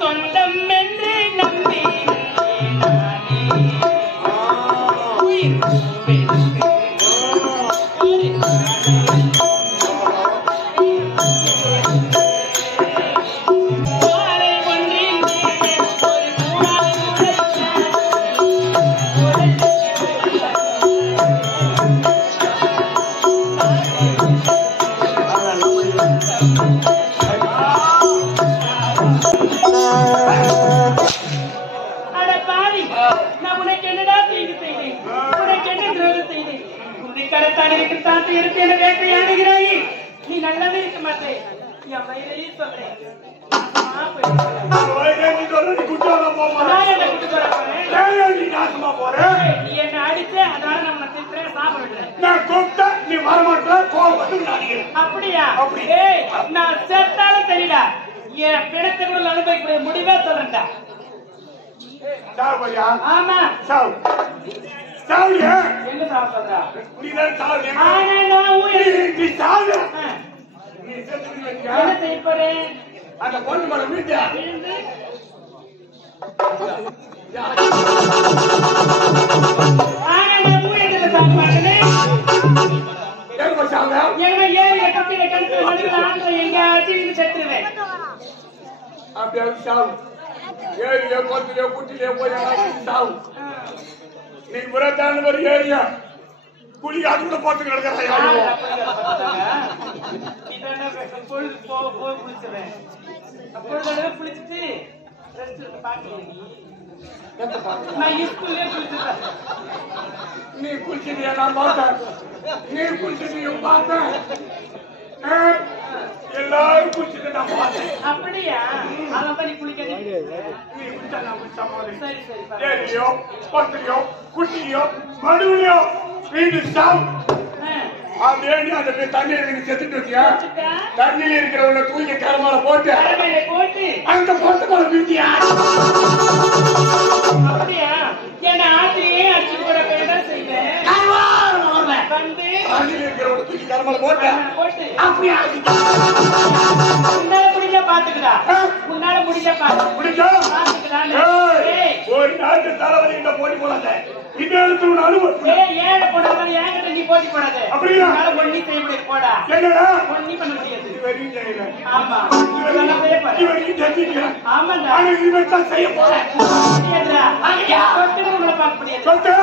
சொந்தம் என்று நம்பி உயிர் நீ நல்லாவே இருக்க மாட்டேன் என் மயிலையே சொல்றேன் நீ என்ன அடிச்ச அதனால நம்ம திட்டுறேன் சாப்பிடுறேன் நீ வரமாட்டேன் அப்படியா நான் செத்தாலும் தெரியல என் பிணத்தை கூட அனுபவிக்கிற முடிவே சொல்றேன்டா ஆமா எங்க சாப்பிட சொல்றா என்ன செய்ய போறேன் அந்த பொண்ணு மேல வீட்டு ஏரியா கொத்திலே குட்டிலே போய் சாவு நீ புறத்தான ஒரு ஏரியா புலி அது கூட போட்டு கிடக்கிறா குளிச்சுட்டு நீ குளிச்சிட்டியா நான் பார்த்தேன் நீ குளிச்சிட்டியும் பார்த்தேன் எல்லாரும் குளிச்சுட்டு நான் பார்த்தேன் அப்படியா அதான் நீ குளிக்க நீ குளிச்சா நான் குளிச்சா மாதிரி சரி சரி ஏரியோ பத்திரியோ குட்டியோ மடுவிலையோ வீடு சாவு அதே அந்த தண்ணியில செத்துட்டு இருக்கியா தண்ணியில இருக்கிறவங்க தூக்கி கரமால போட்டு அந்த பொட்டு மேல வீட்டியா அப்படியா என்ன ஆத்திரியே அடிச்சு கூட பேதான் செய்வேன் தண்ணியில இருக்கிறவங்க தூக்கி கரமால போட்டு அப்படியா முன்னால முடிஞ்சா பாத்துக்கடா முன்னால முடிஞ்சா பாத்துக்கலாம் ஒரு நாட்டு தலைவலி இந்த போட்டி போடாத இந்த இடத்துல ஒரு அனுபவம் ஏழை போடாத ஏங்கிட்ட நீ போட்டி போடாத அப்படியா ஒண்ணி செய்ய முடியாது போடா என்னடா ஒண்ணி பண்ண முடியாது வெரி ஜெயில ஆமா வெரி ஜெயில ஆமாடா நான் இனிமே தான் செய்ய போறேன் முடியாதுடா ஐயா கொத்து உங்களை பார்க்க முடியாது கொத்து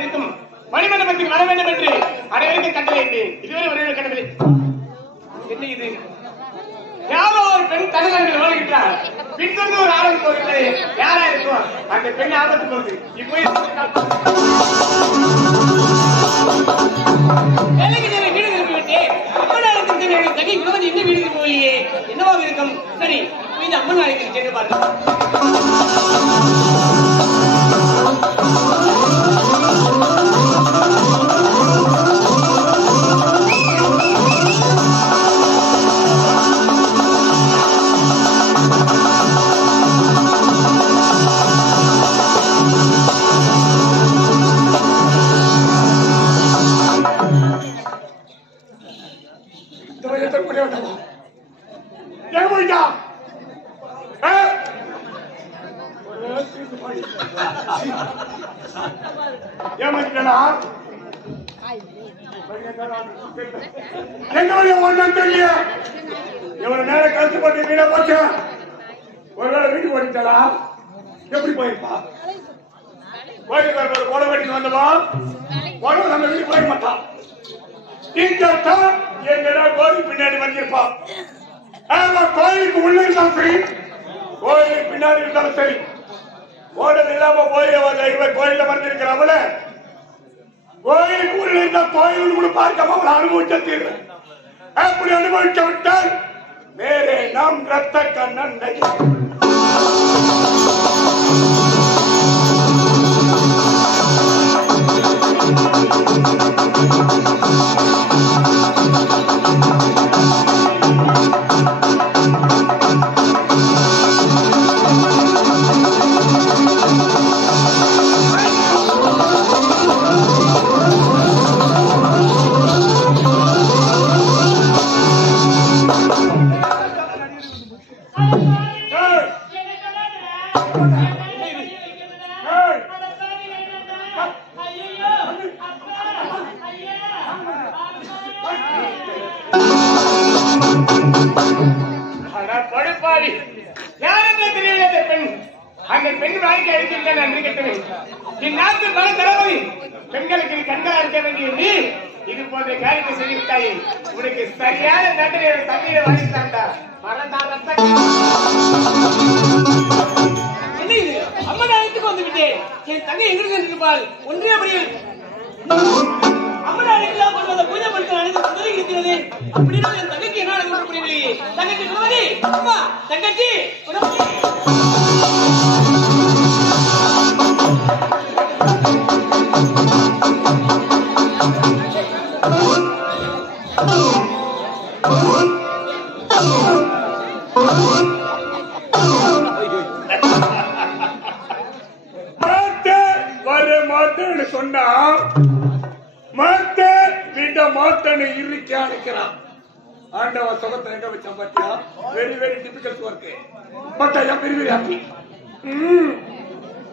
இருக்கும் மணிமண்டபத்துக்கு வர வேண்டும் என்று அனைவருக்கும் கட்டளை இதுவரை ஒரு கடமை என்ன இது யாரோ ஒரு பெண் தலைவர்கள் ஓடுகின்றார் பின்தொடர்ந்து ஒரு ஆரம்பம் போகிறது யாரா இருக்கும் அந்த பெண் ஆபத்து போகுது இப்போ வீடு திருப்பி விட்டு தகை விடுவது இன்னும் வீடுக்கு போய் என்னவாக இருக்கும் சரி இந்த அம்மன் நாளைக்கு சென்று பாருங்க எவ்வளவு நேரம் கஷ்டப்பட்டு வீணா போச்சு ஒருவேளை வீட்டுக்கு ஓடிட்டாளா எப்படி போயிருப்பா கோயிலுக்கு கோடை வெட்டிட்டு வந்தவா உடனே நம்ம வீட்டுக்கு போய் மாட்டான் எங்கடா கோயில் பின்னாடி வந்திருப்பா கோயிலுக்கு உள்ள இருந்தாலும் சரி கோயிலுக்கு பின்னாடி இருந்தாலும் சரி ஓடல் இல்லாம போய் இவன் கோயில வந்திருக்கிறவள கோயிலுக்கு உள்ள இருந்த கோயில் கூட பார்க்காம அவளை அனுபவிச்ச தீர்வு அப்படி அனுபவிக்க விட்டால் வேறே நாம் ரத்த கண்ணன் பெண் வாழ்க்கை அளித்துவிட்ட நன்றி கட்டவேன். இந்நாட்டில் பல தளபதி பெண்களுக்கு கண்களா இருக்க வேண்டியது இது போன்ற காரியத்தை செய்துவிட்டாயே. உனக்கு சரியான தண்டனை தண்ணீரை வாங்கி தந்தா என்ன இது? அம்மன் அழைத்துக்கு வந்து விட்டேன். என் தங்கை எங்கே சென்றிருப்பாள்? ஒன்றே படியில் அம்மன் அழைக்கலாம் கொண்டு பூஜை படுத்த அழைத்து கொண்டு இருக்கிறது. அப்படின்னா என் தங்கைக்கு என்ன அழைக்க முடியவில்லையே. தங்கச்சி குணவதி, அம்மா தங்கச்சி குணவதி. மாத்தேன்னு சொன்னா மாத்த வீட்ட மாத்தன்னு இறுக்கி அனுக்கிறான். ஆண்டவ சுகத்தை எங்க வச்சான் பாத்தியா? Very very typical work. But I am very very happy.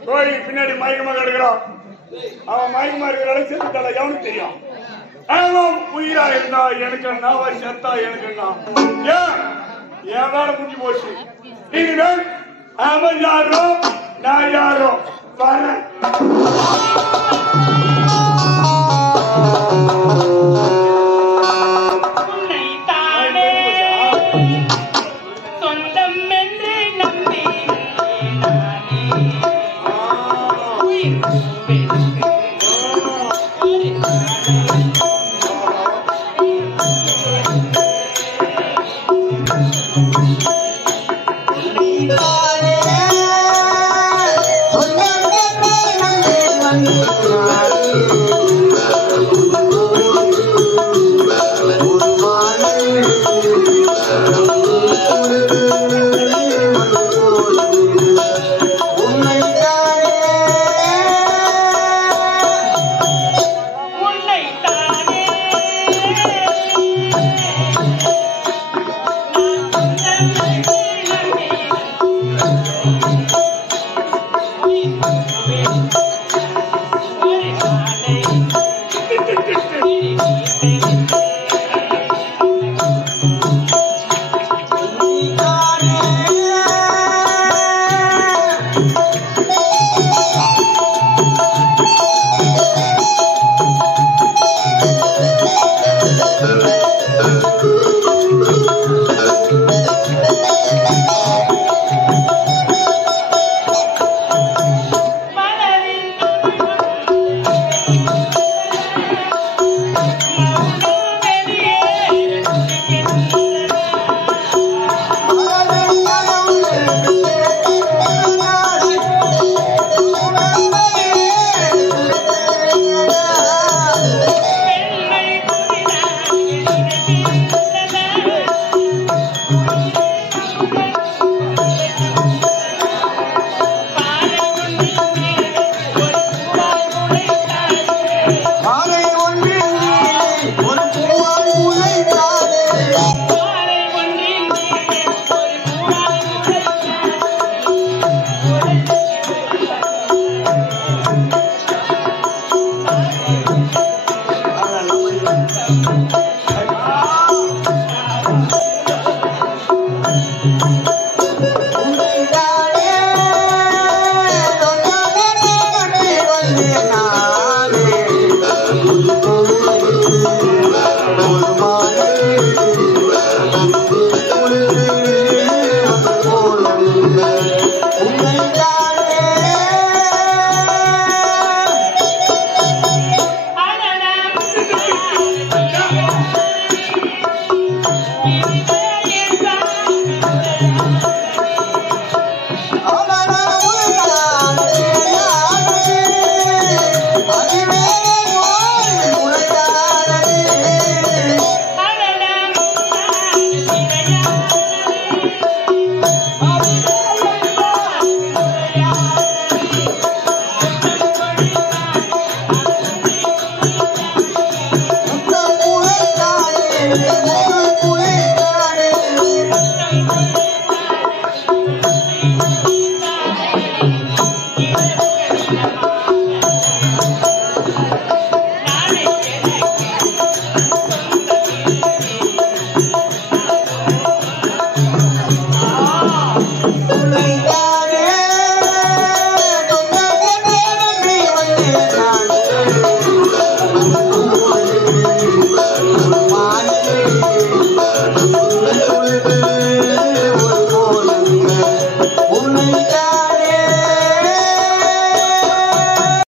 கோயில் பின்னாடி மயக்கமாக எடுக்கிறான். அவன் மயக்கமா இருக்கிறால சேர்த்துட்டால எவனுக்கு தெரியும்? அவன் உயிரா இருந்தா எனக்கு என்ன, அவன் செத்தா எனக்கு என்ன? ஏன் என் வேலை முடிஞ்சு போச்சு. நீங்க அவன் யாரோ நான் யாரோ வரேன்.